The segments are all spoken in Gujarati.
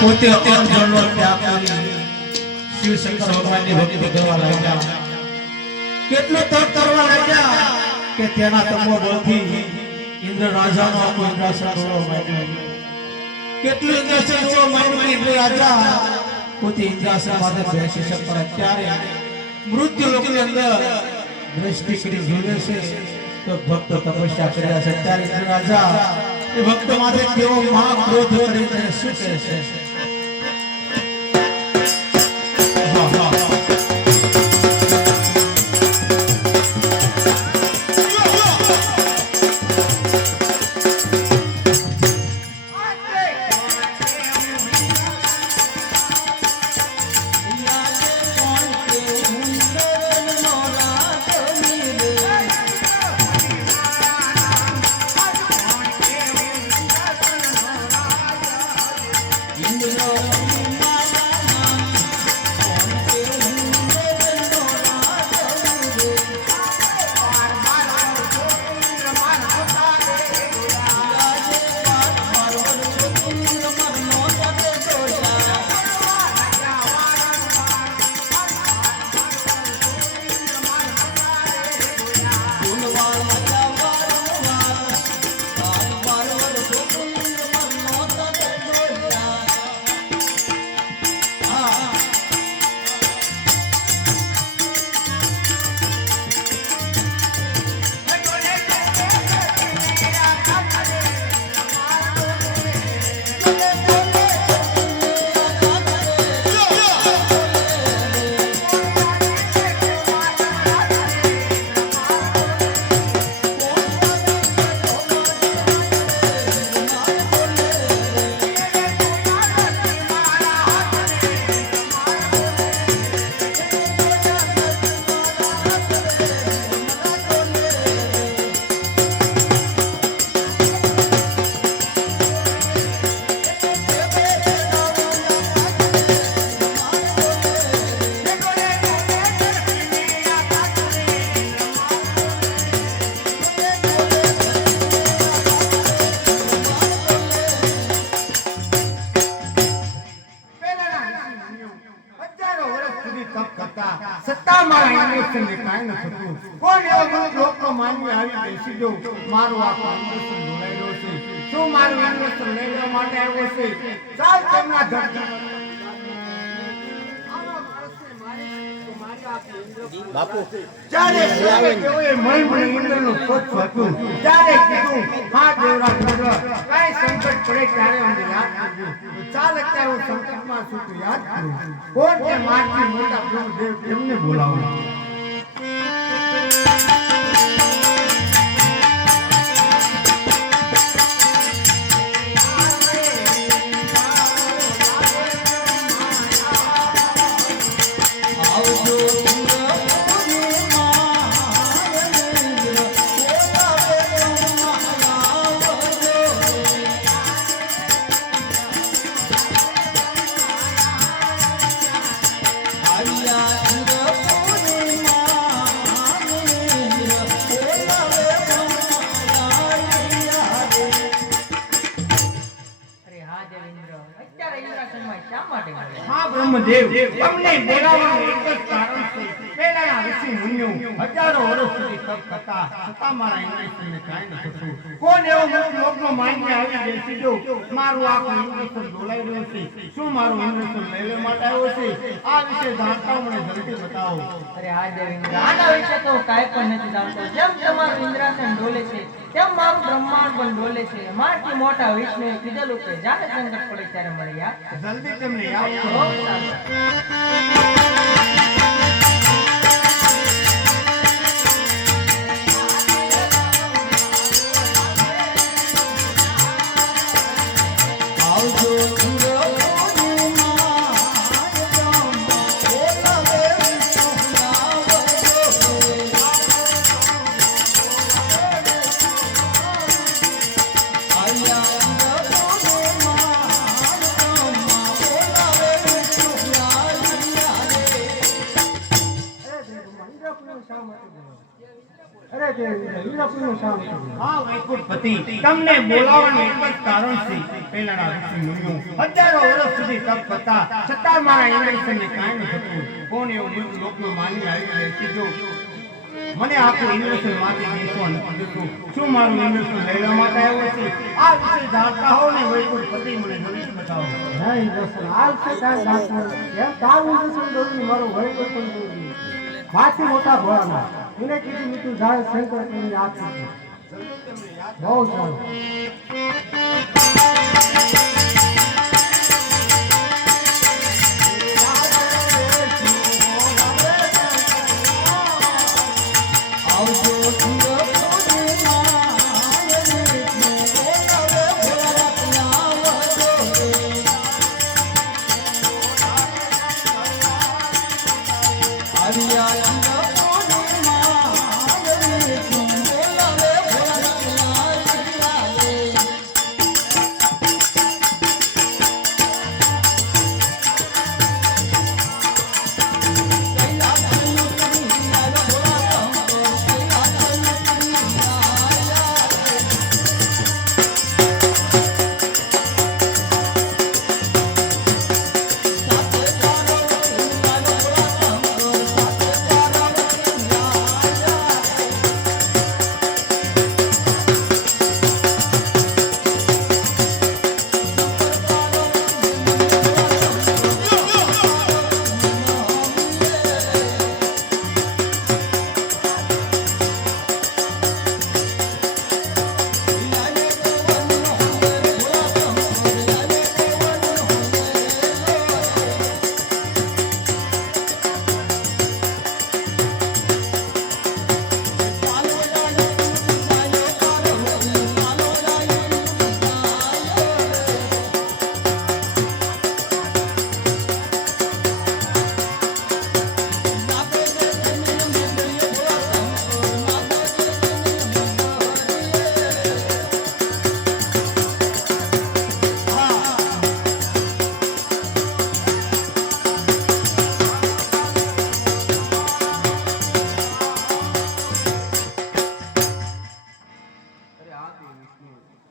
પોતે અર્જુનનો ત્યાગ કરી શિવ શંકર ભગવાનની ભક્તિ કરવા લાગ્યા. કેટલું તપ કરવા લાગ્યા કે તેના તપો બળથી ઇન્દ્ર રાજાનો આખો ઇન્દ્રાસન દોડો માંડ્યો કેટલું ઇન્દ્રાસન દોડો માંડ્યું કે ઇન્દ્ર રાજા પોતે ઇન્દ્રાસન માથે બેસી શકતા ત્યારે મૃત્યુ લોકની અંદર દ્રષ્ટિ કરી જોવે છે તો ભક્ત તપસ્યા કર્યા છે. ત્યારે ઇન્દ્ર રાજા એ ભક્ત માથે કેવો મહા ક્રોધ કરીને શું કહે છે? કોણ એવો મનુષ્ય લોકનો માનવી આવી બેસી જો મારું આ ઢોળાઈ રહ્યો છે. શું મારું ઇન્દ્રસન લેવા માટે આવ્યો છે? ચાલ તેમના જ્યારે તેઓએ મહિમની ઇન્દ્રનું સ્વચ્છ હતું. ત્યારે કીધું, હા કાંઈ સંકટ પડે ત્યારે અમને યાદ કરજો. ચાલ અત્યારે હું સંકટમાં છું તો યાદ કરું. કોણ છે મારથી મોટા તેમને બોલાવો હા તમને બોલાવવાનું એક જ કારણ છે. પહેલાના ઋષિ મુનિઓ હજારો વર્ષ સુધી તપ કરતા છતાં મારા ઇન્દ્રસનને કાંઈ ન થતું. કોણ એવો મોટો લોકનો માન્ય આવી બેસી ગયો? મારું આખું ઇન્દ્રસન ડોલાઈ રહ્યું છે. શું મારું ઇન્દ્રસન લઈ લેવા માટે આવ્યો છે? આ વિશે જાણતા મને જલ્દી બતાવો. અરે હા દેવેન્દ્ર આના વિશે તો કાંઈ પણ નથી જાણતો. જેમ તમારું ઇન્દ્રાસન ડોલે છે તેમ મારું બ્રહ્માંડ પણ ડોલે છે. મારથી મોટા વિષ્ણુએ કીધેલું કે જ્યારે સંકટ પડે ત્યારે મને યાદ જલ્દી તમને યાદ તમને બોલાવવાનું એક જ કારણ છે. પહેલાના ઋષિ મુનિઓ હજારો વર્ષ સુધી સુધી તપ કરતા છતાં મારા ઇન્દ્રસનને કાંઈ થતું કોણ એવું મૃત લોકનો માની આવી જાય કે મને આખું ઇન્દ્રસનમાંથી નથી શું મારું ઇન્દ્રસન લઈ માટે આવ્યો છે આ વિશે જાણતા હો ને વૈકુંઠ પતિ મને જલ્દી બતાવો. હે ઇન્દ્રસન છે કાંઈ જાતનું. એમ તારું ઇન્દ્રસન દોરી મારું વહીવટ પણ જરૂરી. માથી મોટા ભોળાના એને કીધું મીઠું જાય શંકર કરીને આપી દે. બહુ સારું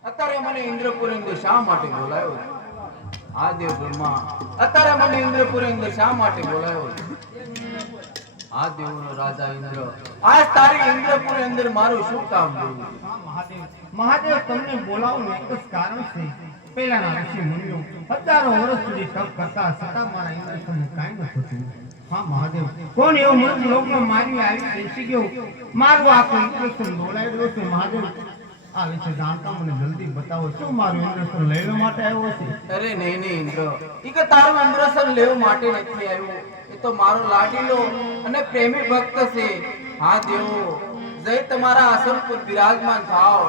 અત્યારે મને ઇન્દ્રપુર અંદર શા માટે બોલાયો આ દેવ બ્રહ્મા અત્યારે મને ઇન્દ્રપુર અંદર શા માટે બોલાયો? આ દેવનો રાજા ઇન્દ્ર. આજ તારી ઇન્દ્રપુર અંદર મારું શું કામ જોવું મહાદેવ મહાદેવ, તમને બોલાવવાનું એક કારણ છે. પહેલાના ઋષિ મુનિઓ હજારો વર્ષ સુધી તપ કરતા છતાં મારા ઇન્દ્રસનને કાંઈ ન થતું હા, મહાદેવ, કોણ એવો મૃત લોકમાં મારી આવી બેસી ગયો? મારું આખું ઇન્દ્રસન બોલાવી રહ્યો છે, મહાદેવ. આ વિશે જાણતા મને જલ્દી બતાવો. શું મારું ઇન્દ્રસન લેવા માટે આવ્યો છે? અરે નહીં નહીં ઇન્દ્ર. ઈ કે તારું ઇન્દ્રસન લેવા માટે નથી આવ્યો. એ તો મારો લાડીલો અને પ્રેમી ભક્ત છે. હા દેવો. જય તમારા આસન પર બિરાજમાન થાઓ.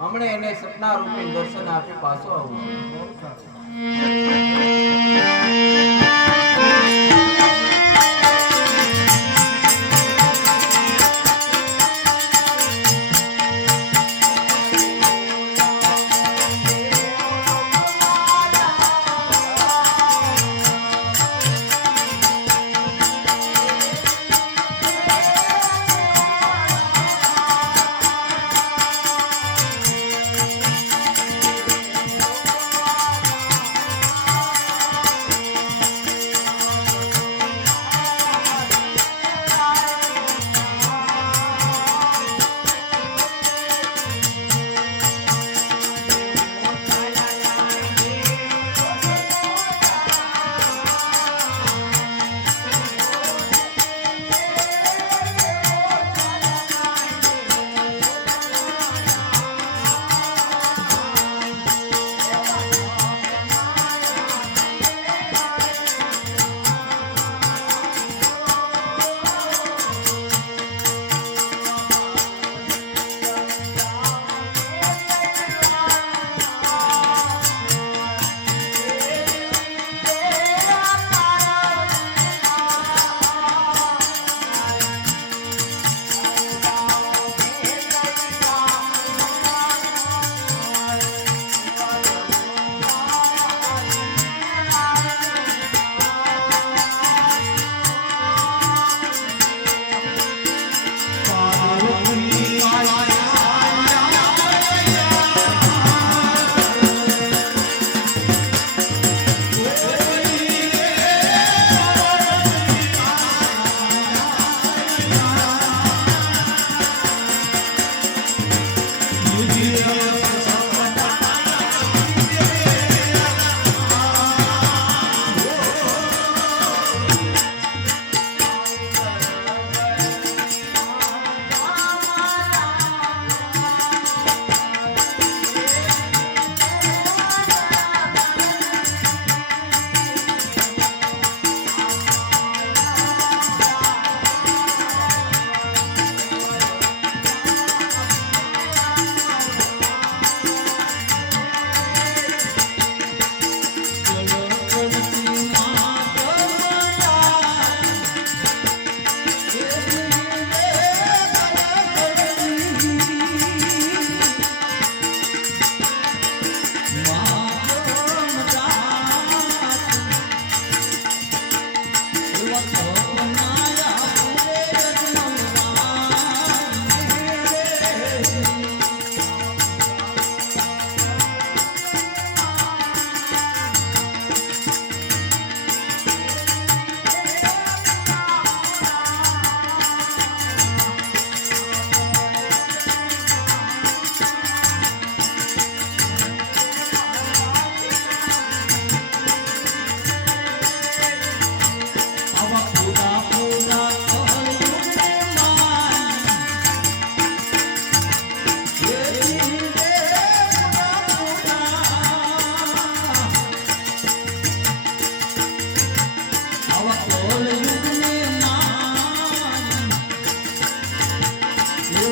હમણે એને સપના રૂપે દર્શન આપી પાછો આવું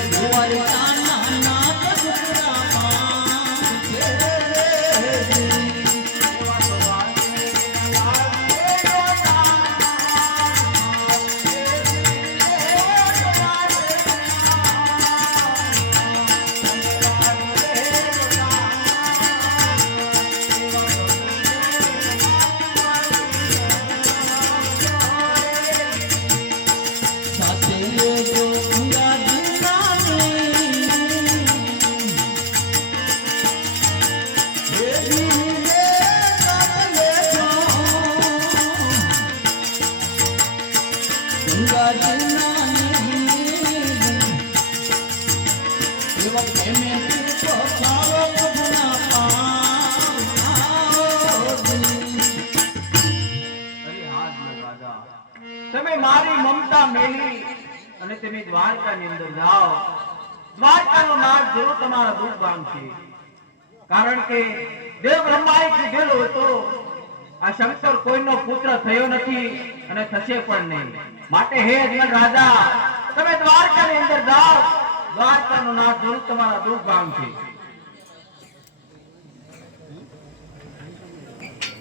એવા તમે મારી મમતા મેલી અને તમે દ્વારકાની અંદર જાઓ. દ્વારકાનો નાથ જેવો તમારા દુઃખ બાંધશે. કારણ કે દેવ બ્રહ્માએ કીધેલો હતો, આ શંકર કોઈનો પુત્ર થયો નથી અને થશે પણ નહીં. માટે હે અજમલ રાજા, તમે દ્વારકાની અંદર જાઓ. દ્વારકાનો નાથ જરૂર તમારા દુઃખ બાંધશે.